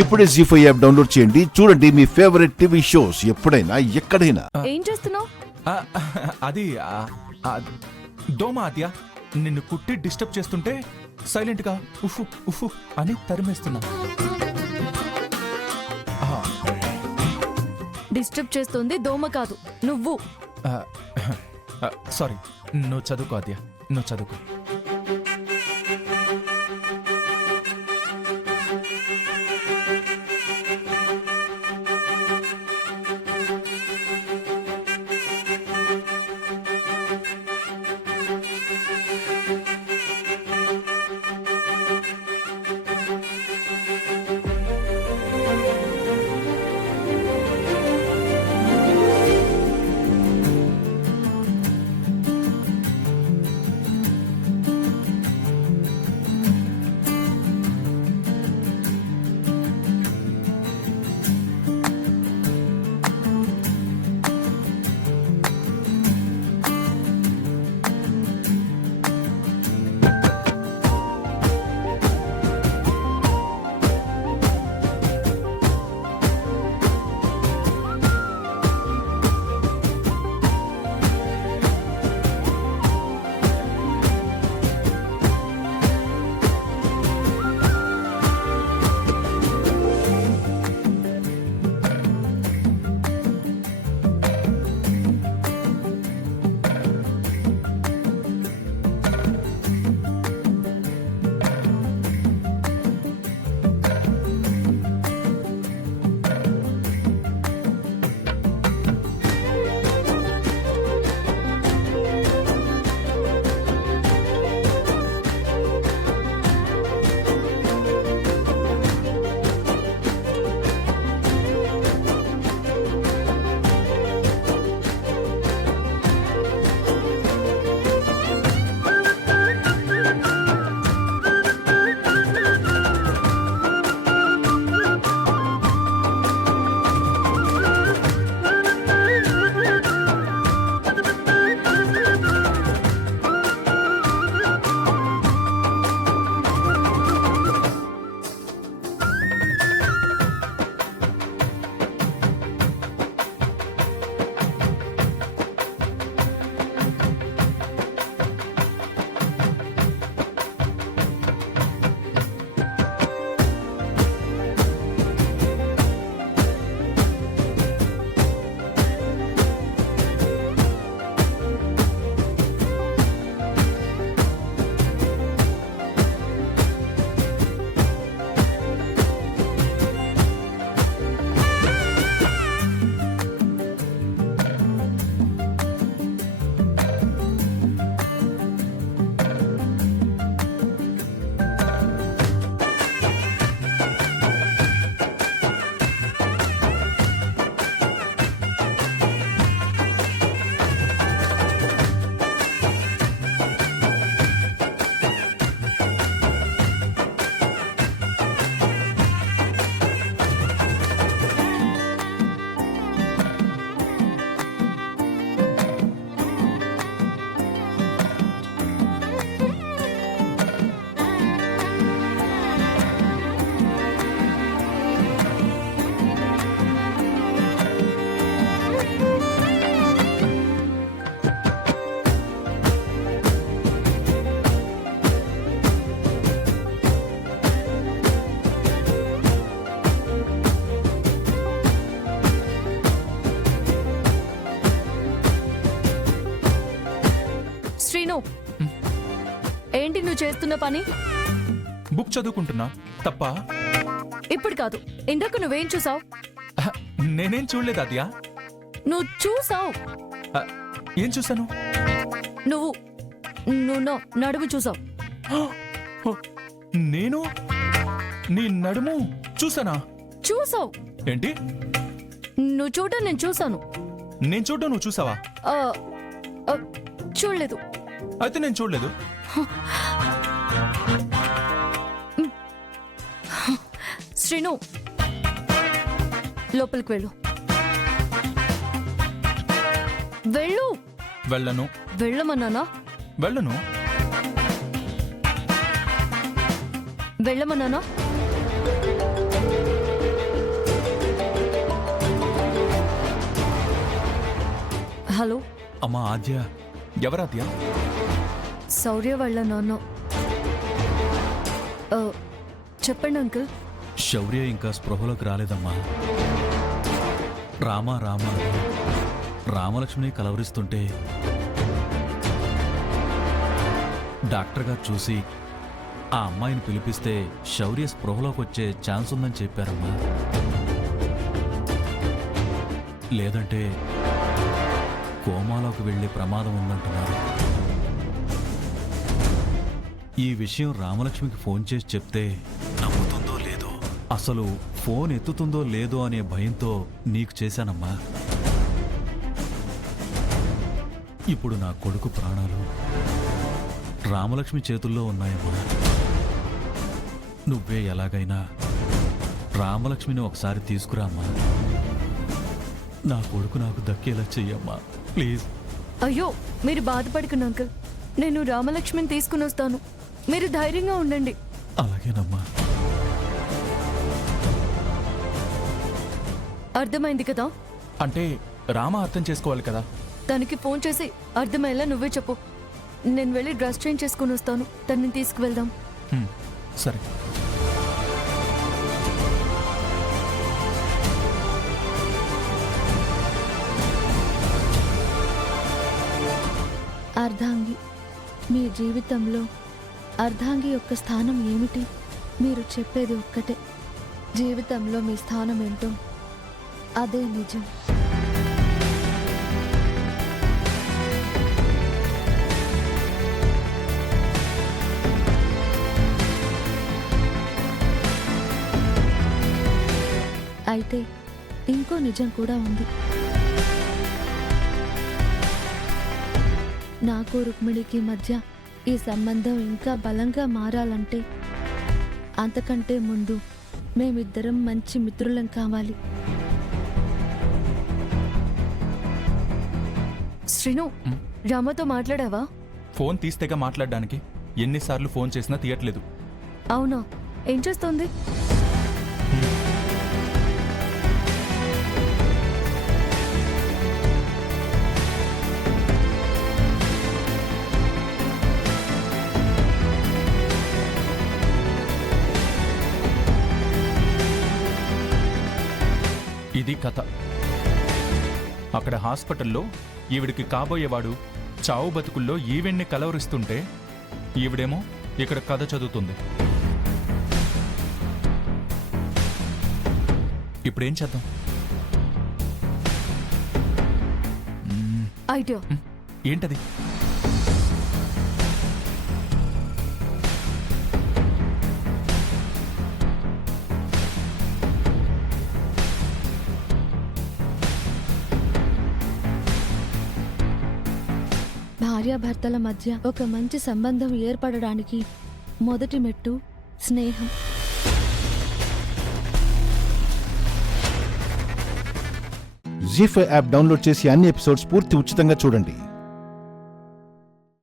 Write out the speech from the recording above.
ఇప్పుడే జీ5 app download చేయండి. చూడండి మీ ఫేవరెట్ టీవీ షోస్ ఎప్పుడైనా ఎక్కడైనా. ఏం చేస్తున్నావు? అది దోమ ఆద్య నిన్ను కుట్టి డిస్టర్బ్ చేస్తుంటే సైలెంట్ గా ఉఫు ఉఫు అని తరిమేస్తున్నా. డిస్టర్బ్ చేస్తుంది దోమ కాదు, నువ్వు. సారీ, నువ్వు చదువుకో ఆద్య, నువ్వు చదువుకో. శ్రీను, ఏంటి నువ్వు చేస్తున్న పని? బుక్ చదువుకుంటున్నా. తప్ప? ఇప్పుడు కాదు, ఇందాక నువ్వేం చూసావు? నేనేం చూడలేదు ఆద్య. నువ్వు చూసావు. ఏం చూసాను? నువ్వు నువ్వు నడుము చూసావు. నేను నీ నడుము చూసానా? చూసావు. ఏంటి? నువ్వు చూడడం నేను చూసాను. నేను చూడడం నువ్వు చూసావా? చూడలేదు. అయితే నేను చూడలేదు. శ్రీను, లోపలికి వెళ్ళు. వెళ్ళు. వెళ్ళను. వెళ్ళమన్నానా? వెళ్ళను. వెళ్ళమన్నానా? అమ్మా ఆద్య, ఎవరాద్య? శౌర్య వాళ్ళ నాన్న. ఆ, చెప్పండి అంకుల్. శౌర్య ఇంకా స్పృహలోకి రాలేదమ్మా. రామా రామా అని రామలక్ష్మిని కలవరిస్తుంటే డాక్టర్ గారు చూసి ఆ అమ్మాయిని పిలిపిస్తే శౌర్య స్పృహలోకి వచ్చే ఛాన్స్ ఉందని చెప్పారమ్మా. లేదంటే కోమాలోకి వెళ్ళే ప్రమాదం ఉందంటున్నారు. ఈ విషయం రామలక్ష్మికి ఫోన్ చేసి చెప్తే నమ్ముతుందో లేదో, అసలు ఫోన్ ఎత్తుతుందో లేదో అనే భయంతో నీకు చేశానమ్మా. ఇప్పుడు నా కొడుకు ప్రాణాలు రామలక్ష్మి చేతుల్లో ఉన్నాయమ్మా. నువ్వే ఎలాగైనా రామలక్ష్మిని ఒకసారి తీసుకురామ్మా. నా కొడుకు నాకు దక్కేలా చెయ్యమ్మా, ప్లీజ్. అయ్యో, మీరు బాధపడకండి అంకుల్. నేను రామలక్ష్మిని తీసుకుని వస్తాను. మీరు ధైర్యంగా ఉండండి. అలాగేనమ్మా. అర్థమైంది కదా? అంటే రామ అర్థం చేసుకోవాలి కదా. తనకి ఫోన్ చేసి అర్థమయ్యేలా నువ్వే చెప్పు. నేను వెళ్ళి డ్రెస్ చేంజ్ చేసుకుని వస్తాను. తనని తీసుకువెళ్దాం. సరే. అర్ధాంగి, మీ జీవితంలో అర్ధాంగి యొక్క స్థానం ఏమిటి? మీరు చెప్పేది ఒక్కటే, జీవితంలో మీ స్థానం ఏంటో అదే నిజం. అయితే ఇంకో నిజం కూడా ఉంది. నాకు రుక్మిణికి మధ్య ఈ సంబంధం ఇంకా బలంగా మారాలంటే అంతకంటే ముందు మేమిద్దరం మంచి మిత్రులం కావాలి. శ్రీను, రామతో మాట్లాడావా? ఫోన్ తీస్తేగా మాట్లాడడానికి. ఎన్నిసార్లు ఫోన్ చేసినా తీయట్లేదు. అవునా? ఏం చేస్తోంది? ఇది కథ. అక్కడ హాస్పిటల్లో ఈవిడికి కాబోయేవాడు చావు బతుకుల్లో ఈవిడ్ని కలవరిస్తుంటే ఈవిడేమో ఇక్కడ కథ చదువుతుంది. ఇప్పుడేం చేద్దాం? ఐడియా. ఏంటది? భార్యాభర్తల మధ్య ఒక మంచి సంబంధం ఏర్పడడానికి మొదటి మెట్టు స్నేహం. జీ5 యాప్ డౌన్లోడ్ చేసి అన్ని ఎపిసోడ్స్ పూర్తి ఉచితంగా చూడండి.